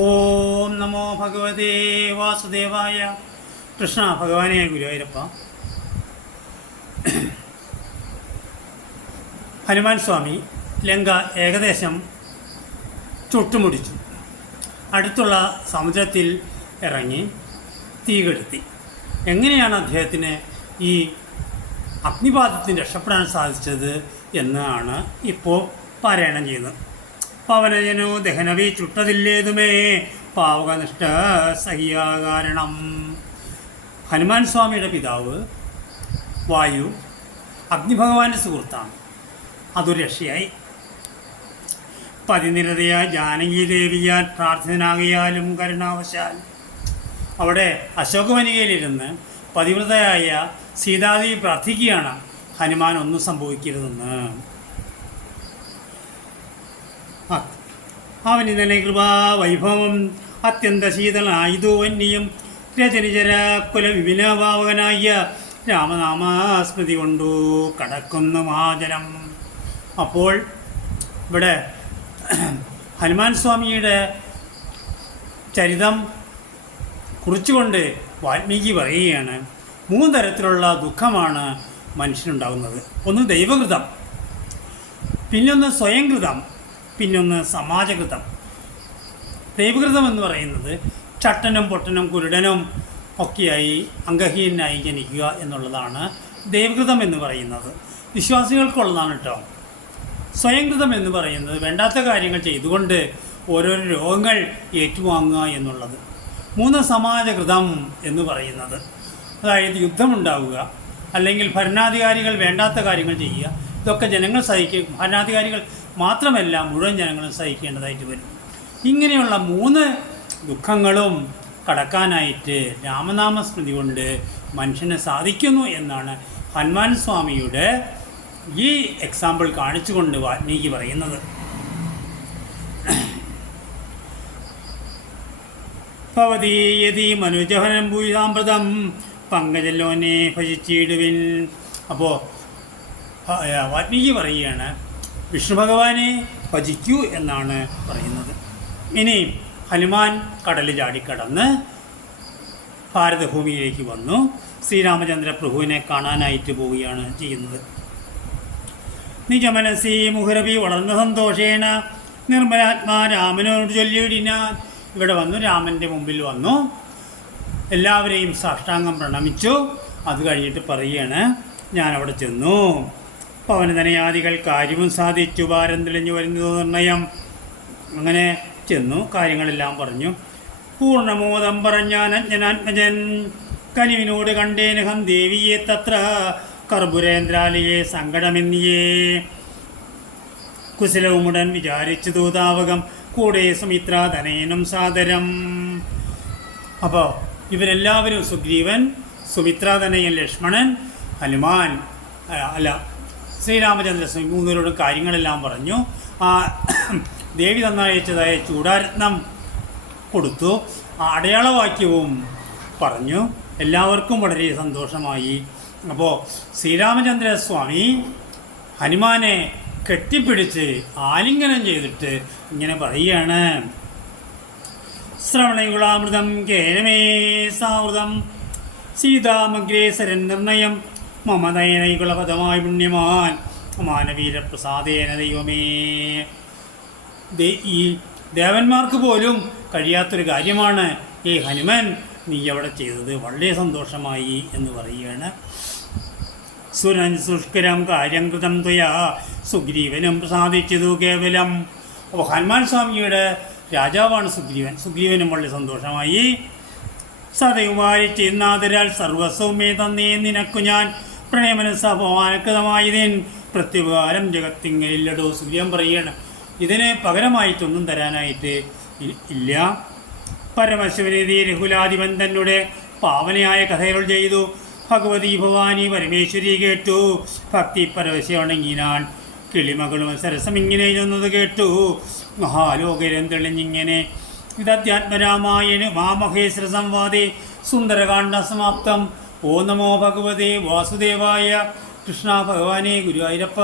ഓം നമോ ഭഗവതേ വാസുദേവായ. കൃഷ്ണ ഭഗവാനെ ഗുരുവായൂരപ്പ. ഹനുമാൻ സ്വാമി ലങ്ക ഏകദേശം ചുട്ടുമുടിച്ചു. അടുത്തുള്ള സമുദ്രത്തിൽ ഇറങ്ങി തീ കെടുത്തി. എങ്ങനെയാണ് അദ്ദേഹത്തിന് ഈ അഗ്നിപാതത്തിന് രക്ഷപ്പെടാൻ സാധിച്ചത് എന്നാണ് ഇപ്പോൾ പാരായണം ചെയ്യുന്നത്. പവനജനോ ദഹനവി ചുട്ടതില്ലേതുമേ പാവകനിഷ്ഠ സഹ്യാകാരണം. ഹനുമാൻ സ്വാമിയുടെ പിതാവ് വായു അഗ്നിഭഗവാന്റെ സുഹൃത്താണ്. അതൊരു രക്ഷയായി. പതിനിരതയായ ജാനകി ദേവിയാൽ പ്രാർത്ഥനാകിയാലും കരുണാവശാൽ അവിടെ അശോകവനികയിലിരുന്ന് പതിവ്രതയായ സീതാദേവി പ്രാർത്ഥിക്കുകയാണ്, ഹനുമാൻ ഒന്നും സംഭവിക്കരുതെന്ന്. അവനിതനെ കൃപാവൈഭവം അത്യന്ത ശീതളായുധോ വന്യം രജനിചര കുല വിപിനഭാവകനായ രാമനാമസ്മൃതി കൊണ്ടു കടക്കുന്നു മഹാജനം. അപ്പോൾ ഇവിടെ ഹനുമാൻ സ്വാമിയുടെ ചരിതം കുറിച്ചുകൊണ്ട് വാൽമീകി പറയുകയാണ്, 3 തരത്തിലുള്ള ദുഃഖമാണ് മനുഷ്യനുണ്ടാകുന്നത്. ഒന്ന് ദൈവകൃതം, പിന്നൊന്ന് സ്വയംകൃതം, പിന്നൊന്ന് സമാജകൃതം. ദൈവകൃതം എന്ന് പറയുന്നത് ചട്ടനും പൊട്ടനും കുരുടനും ഒക്കെയായി അംഗഹീനായി ജനിക്കുക എന്നുള്ളതാണ് ദൈവകൃതം എന്ന് പറയുന്നത്. വിശ്വാസികൾക്കുള്ളതാണ് കേട്ടോ. സ്വയംകൃതം എന്ന് പറയുന്നത് വേണ്ടാത്ത കാര്യങ്ങൾ ചെയ്തുകൊണ്ട് ഓരോരോ രോഗങ്ങൾ ഏറ്റുവാങ്ങുക എന്നുള്ളത്. 3 സമാജകൃതം എന്ന് പറയുന്നത്, അതായത് യുദ്ധമുണ്ടാവുക, അല്ലെങ്കിൽ ഭരണാധികാരികൾ വേണ്ടാത്ത കാര്യങ്ങൾ ചെയ്യുക. ഇതൊക്കെ ജനങ്ങൾ സഹിക്കും. ഭരണാധികാരികൾ മാത്രമല്ല, മുഴുവൻ ജനങ്ങളും സഹിക്കേണ്ടതായിട്ട് വരും. ഇങ്ങനെയുള്ള 3 ദുഃഖങ്ങളും കടക്കാനായിട്ട് രാമനാമസ്മൃതി കൊണ്ട് മനുഷ്യന് സാധിക്കുന്നു എന്നാണ് ഹനുമാൻ സ്വാമിയുടെ ഈ എക്സാമ്പിൾ കാണിച്ചുകൊണ്ട് വാൽമീകി പറയുന്നത്. ഭവതി യതി മനുജഹനം ഭൂയാമൃതം പങ്കജല്ലോനെ ഭജിച്ചിടുവിൻ. അപ്പോൾ വാൽമീകി പറയുകയാണ്, വിഷ്ണു ഭഗവാനെ ഭജിക്കൂ എന്നാണ് പറയുന്നത്. ഇനി ഹനുമാൻ കടൽ ചാടിക്കടന്ന് ഭാരതഭൂമിയിലേക്ക് വന്നു. ശ്രീരാമചന്ദ്ര പ്രഭുവിനെ കാണാനായിട്ട് പോവുകയാണ് ചെയ്യുന്നത്. നിജമനസി മുഹുരവി വളർന്ന സന്തോഷേണ നിർമ്മലാത്മാ രാമനോട് ചൊല്ലിയിടിനാൻ. ഇവിടെ വന്നു, രാമൻ്റെ മുമ്പിൽ വന്നു, എല്ലാവരെയും സാഷ്ടാംഗം പ്രണമിച്ചു. അത് കഴിഞ്ഞിട്ട് പറയുകയാണ്, ഞാനവിടെ ചെന്നു, പവനതനയാദികൾ കാര്യവും സാധിച്ചു, ഭാരം തെളിഞ്ഞു വരുന്നത് നിർണയം. അങ്ങനെ ചെന്നു, കാര്യങ്ങളെല്ലാം പറഞ്ഞു. പൂർണ്ണമോദം പറഞ്ഞാൻ അജ്ഞനാത്മജൻ കനിവിനോട് കണ്ടേനഹം ദേവിയെ തത്ര കർപ്പുരേന്ദ്രാലയെ സങ്കടമെന്നിയേ കുശലവുമുടൻ വിചാരിച്ചു ദൂതാവകം കൂടെ സുമിത്രാധനയനും സാദരം. അപ്പോൾ ഇവരെല്ലാവരും, സുഗ്രീവൻ, സുമിത്രാധനയൻ, ലക്ഷ്മണൻ, ഹനുമാൻ ശ്രീരാമചന്ദ്ര സ്വാമി 3 കാര്യങ്ങളെല്ലാം പറഞ്ഞു. ആ ദേവി തന്നയച്ചതായ ചൂടാരത്നം കൊടുത്തു. ആ അടയാളവാക്യവും പറഞ്ഞു. എല്ലാവർക്കും വളരെ സന്തോഷമായി. അപ്പോൾ ശ്രീരാമചന്ദ്ര സ്വാമി ഹനുമാനെ കെട്ടിപ്പിടിച്ച് ആലിംഗനം ചെയ്തിട്ട് ഇങ്ങനെ പറയുകയാണ്, ശ്രവണയുളാമൃതം കേനമേ സാവൃതം സീതാമഗ്രേസരൻ നിർണയം മമതയനൈകുളപദമായ പുണ്യമാൻ മാനവീരപ്രസാദേന ദൈവമേ. ഈ ദേവന്മാർക്ക് പോലും കഴിയാത്തൊരു കാര്യമാണ് ഈ ഹനുമാൻ നീ അവിടെ ചെയ്തത്, വളരെ സന്തോഷമായി എന്ന് പറയുകയാണ്. സുരൻസുഷ്കരം കാര്യം കൃതം ത്വയാ സുഗ്രീവനും പ്രസാദിച്ചതു കേവലം. അപ്പോൾ ഹനുമാൻ സ്വാമിയുടെ രാജാവാണ് സുഗ്രീവൻ. സുഗ്രീവനും വളരെ സന്തോഷമായി. സതയുമാരി ചെയ്യുന്നാതിരാൽ സർവസ്വമേ തന്നേ നിനക്കു ഞാൻ പ്രണയമനസ്സമാനകൃതമായതിൻ പ്രത്യുപകാരം ജഗത്തിങ്ങലില്ലടോ. സുഗ്രീവൻ പറയുകയാണ്, ഇതിന് പകരമായിട്ടൊന്നും തരാനായിട്ട് ഇല്ല. പരമശിവനീതി രഘുലാധിപൻ തന്നുടെ പാവനയായ കഥകൾ ചെയ്തു. ഭഗവതി ഭവാനി പരമേശ്വരി കേട്ടു. ഭക്തി പരവശവണങ്ങിനാൻ കിളിമകളും സരസം ഇങ്ങനെ ചെന്നത് കേട്ടു. മഹാലോകരം തെളിഞ്ഞിങ്ങനെ ഇതധ്യാത്മരാമായണ മാമഹേശ്വര സംവാദേ സുന്ദരകാണ്ഡ സമാപ്തം. ഓ നമോ ഭഗവതേ വാസുദേവായ. കൃഷ്ണ ഭഗവാനെ ഗുരുവായൂരപ്പ.